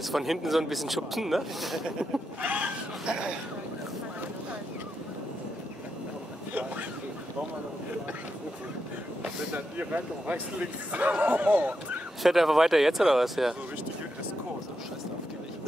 Jetzt von hinten so ein bisschen schubsen, ne? Wenn dann hier reinkommt, rechts, links. Fährt er einfach weiter jetzt oder was? Ja. So richtig Escort. So scheiß auf die nicht.